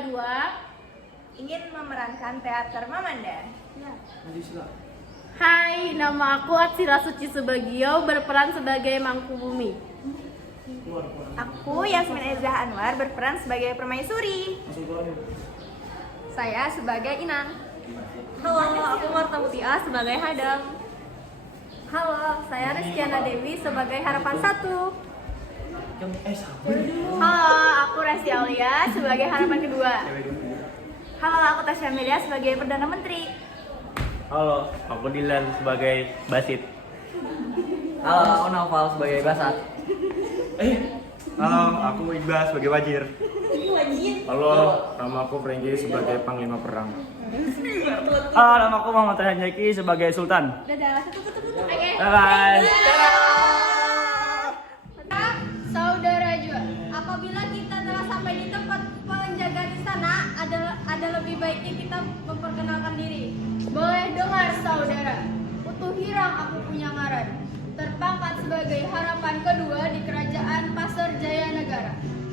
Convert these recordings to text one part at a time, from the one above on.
IPA 2 ingin memerankan teater Mamanda. ya. Hai, nama aku Atsira Suci Subagio, berperan sebagai Mangkubumi. Aku Yasmin Ezah Anwar berperan sebagai permaisuri. Saya sebagai Inang. Halo, aku Marta Mutia sebagai Hadam. Halo, saya Rizkyana Dewi sebagai Harapan 1. Halo, aku Resti Aulia sebagai Harapan 2. Halo, aku Tasya Amelia sebagai Perdana Menteri. Halo, aku Dilan sebagai Basit. Halo, aku Naufal sebagai Basat. Halo, aku Iqbal sebagai Wajir. Halo, nama aku Frengki sebagai Panglima Perang. Halo, nama aku Muhammad Hanyaki sebagai Sultan. Dadah. Bye-bye. Saudara Jua, apabila kita telah sampai di tempat penjagaan istana, ada lebih baiknya kita memperkenalkan diri. Boleh dengar saudara, Utuh Hirang aku punya ngaran, terpangkat sebagai harapan kedua di kerajaan Pasar Jaya Negara.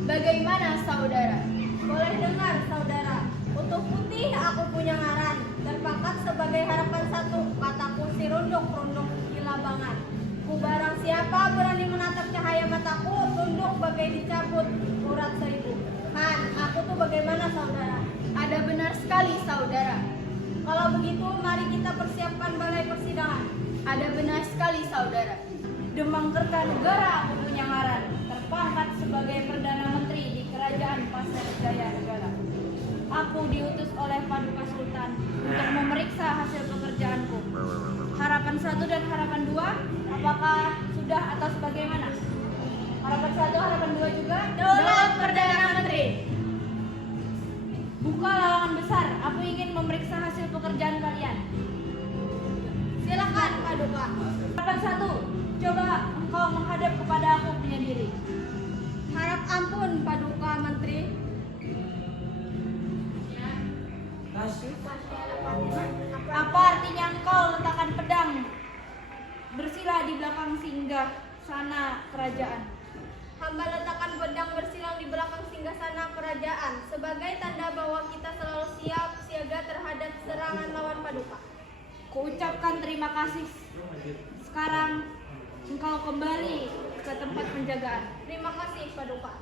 Bagaimana saudara? Boleh dengar saudara, Utuh Putih aku punya ngaran, terpangkat sebagai Harapan 1, kataku si runduk-runduk di labangan. Ku barang siapa berani menatap cahaya mataku, tunduk bagai dicabut urat seribu. Han, aku tuh bagaimana saudara? Ada benar sekali saudara. Kalau begitu mari kita persiapkan balai persidangan. Ada benar sekali saudara. Demang Kertanegara aku punya ngaran, terpangkat sebagai Perdana Menteri di Kerajaan Pasar Jaya Negara. Aku diutus oleh Paduka Sultan untuk memeriksa hasil pekerjaanku. Harapan 1 dan harapan 2, apakah sudah atau sebagaimana? Harapan 1, harapan 2 juga? Daulat Perdana Menteri. Buka lawangan besar, aku ingin memeriksa hasil pekerjaan kalian. Silakan Paduka. Harapan 1, coba engkau menghadap kepada aku punya diri. Harap ampun Paduka Menteri. Apa artinya engkau letakkan pedang bersila di belakang singgah sana kerajaan? Hamba letakkan pedang bersilang di belakang singgasana kerajaan sebagai tanda bahwa kita selalu siap siaga terhadap serangan lawan Paduka. Kuucapkan terima kasih. Sekarang engkau kembali ke tempat penjagaan. Terima kasih Paduka.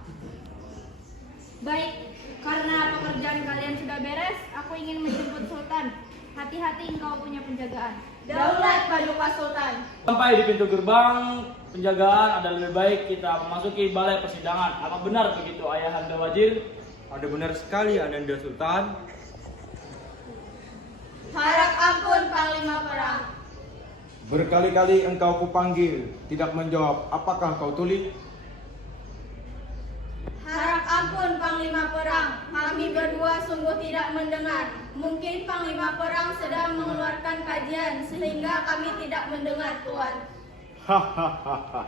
Baik, karena pekerjaan kalian sudah beres, aku ingin menjemput Sultan. Hati-hati engkau punya penjagaan. Daulat Paduka Sultan. Sampai di pintu gerbang penjagaan, ada lebih baik kita memasuki balai persidangan. Apa benar begitu Ayahanda Wajir? Ada benar sekali Ananda Sultan. Harap ampun Panglima Perang. Berkali-kali engkau kupanggil, tidak menjawab. Apakah kau tuli? Harap ampun Panglima Perang. Kami berdua sungguh tidak mendengar. Mungkin Panglima Perang sedang mengeluarkan kajian sehingga kami tidak mendengar Tuan. Hahaha.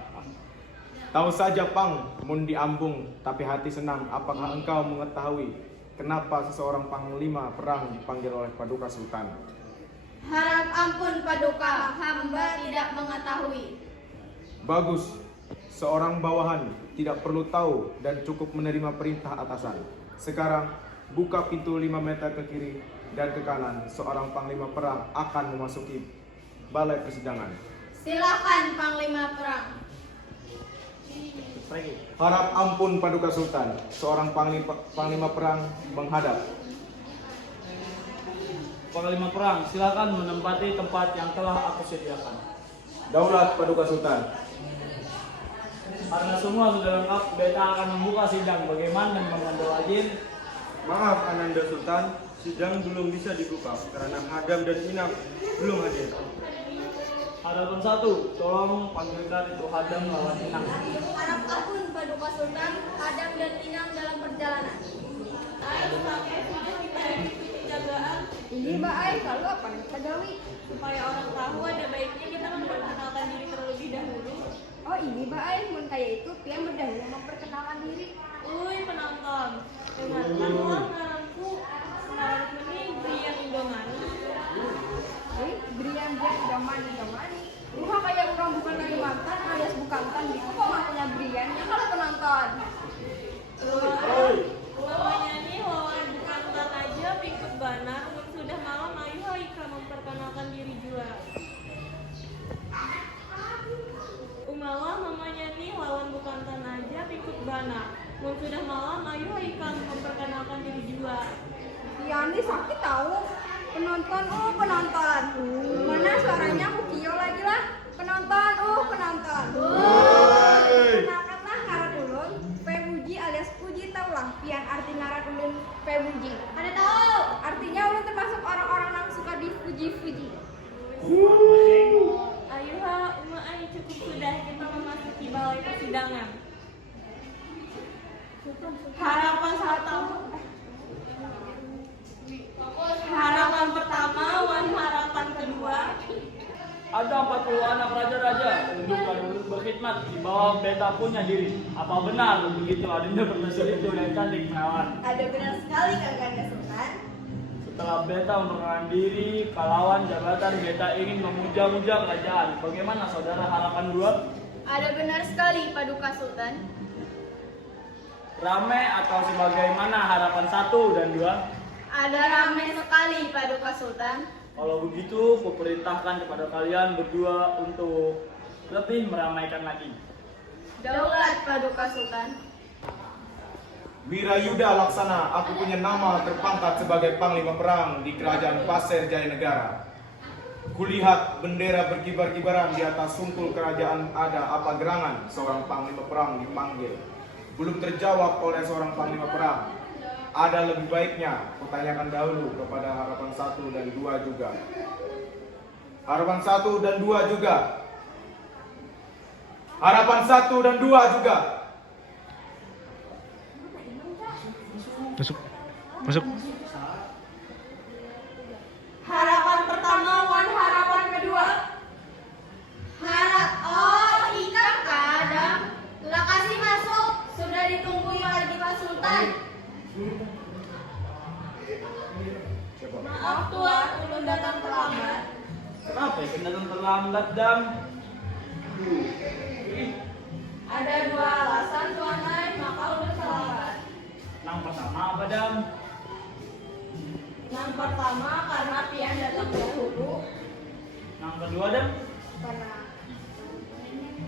Tahu saja Pang, mun diambung, tapi hati senang. Apakah engkau mengetahui kenapa seseorang panglima perang dipanggil oleh Paduka Sultan? Harap ampun Paduka, hamba tidak mengetahui. Bagus, seorang bawahan tidak perlu tahu dan cukup menerima perintah atasan. Sekarang, buka pintu 5 meter ke kiri dan ke kanan. Seorang panglima perang akan memasuki balai persidangan. Silakan Panglima Perang. Harap ampun Paduka Sultan. Seorang panglima perang menghadap. Panglima Perang, silakan menempati tempat yang telah aku sediakan. Daulat Paduka Sultan. Karena semua sudah lengkap, beta akan membuka sidang. Bagaimana Ayahanda Wajir? Maaf Ananda Sultan, sidang belum bisa dibuka karena Hadam dan Inam belum hadir. Harapan 1, tolong panggilkan itu Hadam lawan Inang. Harap ampun Paduka Sultan, Adam dan Inang dalam perjalanan. Ini Mbak Ai, lalu apa nih pegawai? Supaya orang tahu ada baiknya kita memperkenalkan diri terlebih dahulu. Oh ini Mbak Ai, mun kayak itu pian berdahulu memperkenalkan diri. Uy penonton, dengarkan ulang ngaranku. Ngaranku ini Brian Indomani. Brian Domani. Ruha kayak orang bukan Kalimantan alias bukan kan gitu kok punya Brian ya kalau penonton. Namanya nih wawan bukan sana. Mau sudah malam, ayo Haikal memperkenalkan diri juga. Yani sakit tahu. Penonton, penonton. Mana suaranya Kukio lagi lah. Penonton, penonton. Kenalkanlah ngaran ulun, Pemuji alias Puji Taulang. Pian arti ngaran ulun Pemuji. Ada tahu? Artinya ulun termasuk orang-orang yang suka dipuji-puji. Ayo ha, Umai cukup sudah kita memasuki balai persidangan. Harapan pertama, harapan kedua. Ada 40 anak raja-raja untuk berkhidmat di bawah beta punya diri. Apa benar begitu adanya berhasil itu yang cantik menawan? Ada benar sekali Kakanda Sultan. Setelah beta memperkenalkan diri, kalawan jabatan beta ingin memuja-muja kerajaan. Bagaimana saudara harapan dua? Ada benar sekali Paduka Sultan. Rame atau sebagaimana harapan 1 dan 2? Ada ramai sekali Paduka Sultan. Kalau begitu, kuperintahkan kepada kalian berdua untuk lebih meramaikan lagi. Daulat Paduka Sultan. Wirayuda Laksana, aku punya nama terpangkat sebagai Panglima Perang di Kerajaan Pasir Jaya Negara. Kulihat bendera berkibar-kibaran di atas sungkul kerajaan. Ada apa gerangan? Seorang Panglima Perang dipanggil. Belum terjawab oleh seorang Panglima Perang. Ada lebih baiknya kutanyakan dahulu kepada harapan 1 dan 2 juga. Harapan 1 dan 2 juga. Harapan 1 dan 2 juga. Masuk. Harapan pertama, harapan kedua. Ikan kadang. Lah kasih masuk. Sudah ditunggu lagi Pak Sultan. Maaf Tuan, ulun datang terlambat. Kenapa ya datang terlambat, Dam? Ada 2 alasan Tuan Hai, maka ulun terlambat. Yang pertama apa, Dam? Yang pertama karena Pian datang dahulu. Yang kedua, Dam?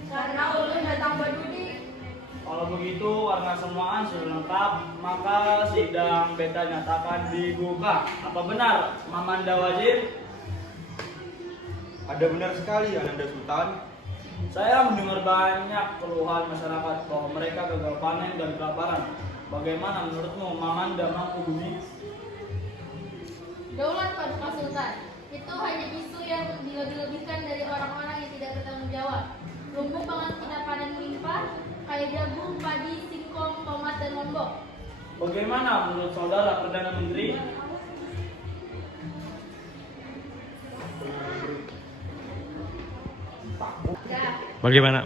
Karena ulun datang berdudi. Kalau begitu, karena semuaan sudah lengkap, maka sidang beta nyatakan dibuka. Apa benar, Mamanda Wazir? Ada benar sekali Ananda Sultan. Saya mendengar banyak keluhan masyarakat bahwa mereka gagal panen dan kelaparan. Bagaimana menurutmu, Mamanda Mangkubumi? Daulat Paduka Sultan. Itu hanya isu yang dilebih-lebihkan dari orang-orang yang tidak bertanggung jawab. Lumbung pangan tidak panen melimpah, kayak jagung, padi, singkong, tomat, dan lombok. Bagaimana menurut saudara Perdana Menteri? Bagaimana?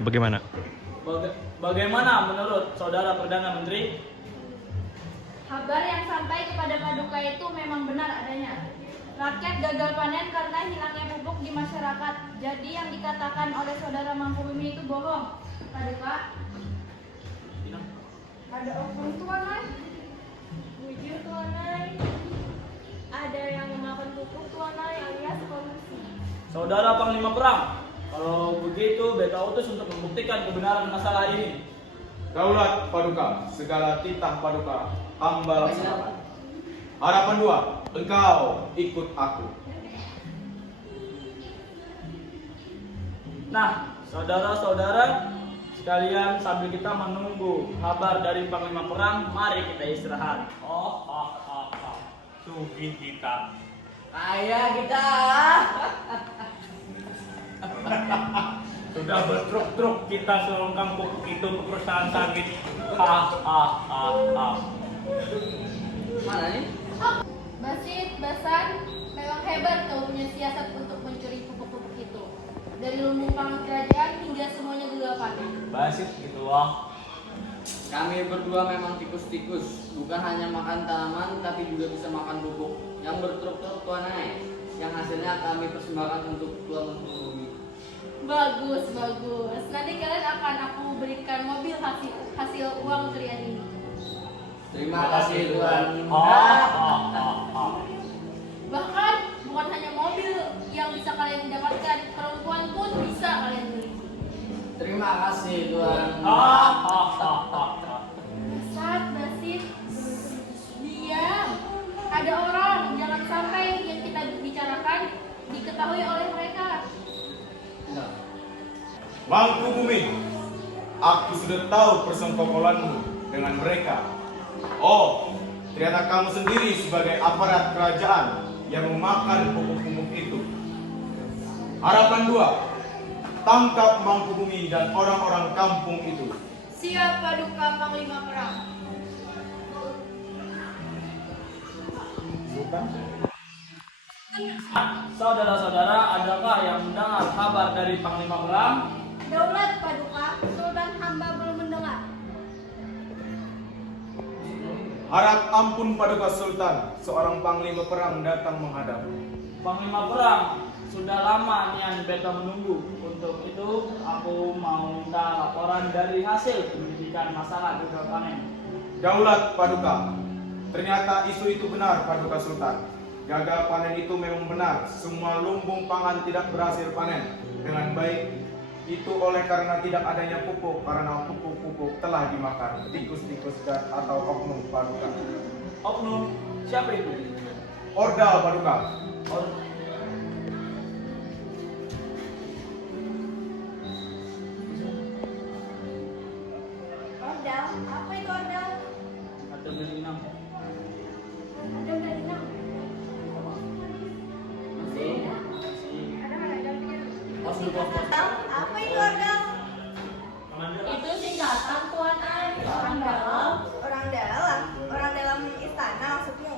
Bagaimana menurut saudara Perdana Menteri? Kabar yang sampai kepada Paduka itu memang benar adanya. Rakyat gagal panen karena hilangnya pupuk di masyarakat. Jadi yang dikatakan oleh saudara Mangkubumi itu bohong. Paduka, ada oknum Tuan Hai. Bujur Tuan Hai. Ada yang memakan pupuk Tuan Hai alias kolusi. Saudara Panglima Perang, kalau begitu beta utus untuk membuktikan kebenaran masalah ini. Daulat Paduka, segala titah Paduka, hamba laksanakan. Harapan 2, engkau ikut aku. Nah, saudara-saudara sekalian, sambil kita menunggu kabar dari Panglima Perang, mari kita istirahat. Sugih kita. Kaya kita. Sudah bertruk-truk kita selongkang pupuk itu ke perusahaan sawit. Mana nih? Basit, Basan, memang hebat kau punya siasat untuk mencuri pupuk-pupuk itu. Dari lumbung pangan kerajaan hingga semuanya gagal panen. Basit gitu wah. Kami berdua memang tikus-tikus, bukan hanya makan tanaman tapi juga bisa makan pupuk yang bertruk-truk Tuan Hai, yang hasilnya kami persembahkan untuk Tuan Bumi. Bagus, bagus. Nanti kalian akan aku berikan mobil hasil uang curian ini. Terima kasih Tuan. Bahkan bukan hanya mobil yang bisa kalian dapatkan, perempuan pun bisa kalian beli. Terima kasih Tuan. Mangkubumi, aku sudah tahu persekongkolanmu dengan mereka. Oh, ternyata kamu sendiri sebagai aparat kerajaan yang memakan pupuk-pupuk itu. Harapan 2, tangkap Mangkubumi dan orang-orang kampung itu. Siap Paduka Panglima Perang. Saudara-saudara, adakah yang mendengar kabar dari Panglima Perang? Daulat Paduka, Sultan hamba belum mendengar. Harap ampun Paduka Sultan, seorang panglima perang datang menghadap. Panglima Perang, sudah lama Nian Beta menunggu. Untuk itu, aku mau minta laporan dari hasil penyelidikan masalah gagal panen. Daulat Paduka, ternyata isu itu benar Paduka Sultan. Gagal panen itu memang benar, semua lumbung pangan tidak berhasil panen dengan baik. Itu oleh karena tidak adanya pupuk, karena pupuk-pupuk telah dimakan tikus-tikus dan atau oknum Paduka. Oknum, siapa itu? Ordal Paduka. Ordal, apa itu ordal? Ada dari 6. Ada dari 6. Apa itu ordal? Itu singkatan Tuan Ai. Orang dalam. Orang dalam. Orang dalam istana maksudmu?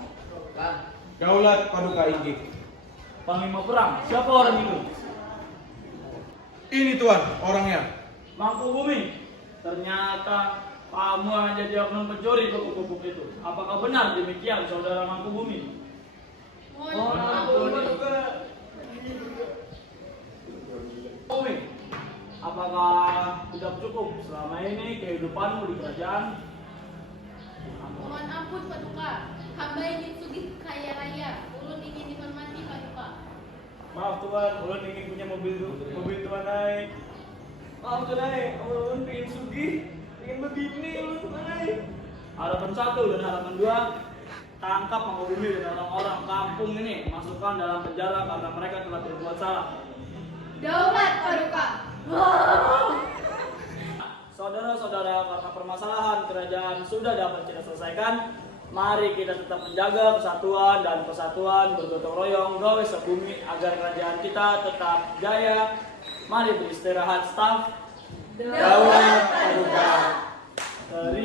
Kan, Daulat Paduka Inggih. Panglima Perang, siapa orang itu? Ini Tuan, orangnya. Mangkubumi, ternyata kamu hanya jadi oknum pencuri pupuk-pupuk itu. Apakah benar demikian, saudara Mangkubumi? Mohon ampun, Paduka. Mangkubumi, apakah tidak cukup selama ini kehidupanmu di kerajaan? Mohon ampun, Paduka. Hamba ingin sugih kaya raya. Ulun ingin dihormati, Paduka. Maaf Tuan, ulun ingin punya mobil Tuan Ai. Maaf Tuan Ai, ulun ingin sugih, ingin begini ulun Tuan Ai. Harapan 1 dan harapan 2, tangkap Mangkubumi dan orang-orang kampung ini, masukkan dalam penjara karena mereka telah berbuat salah. Daulat Paduka. Saudara-saudara, karena permasalahan kerajaan sudah dapat kita selesaikan, mari kita tetap menjaga kesatuan dan persatuan bergotong royong gawe sebumi agar kerajaan kita tetap jaya. Mari beristirahat, staf. Daulat Paduka. Dari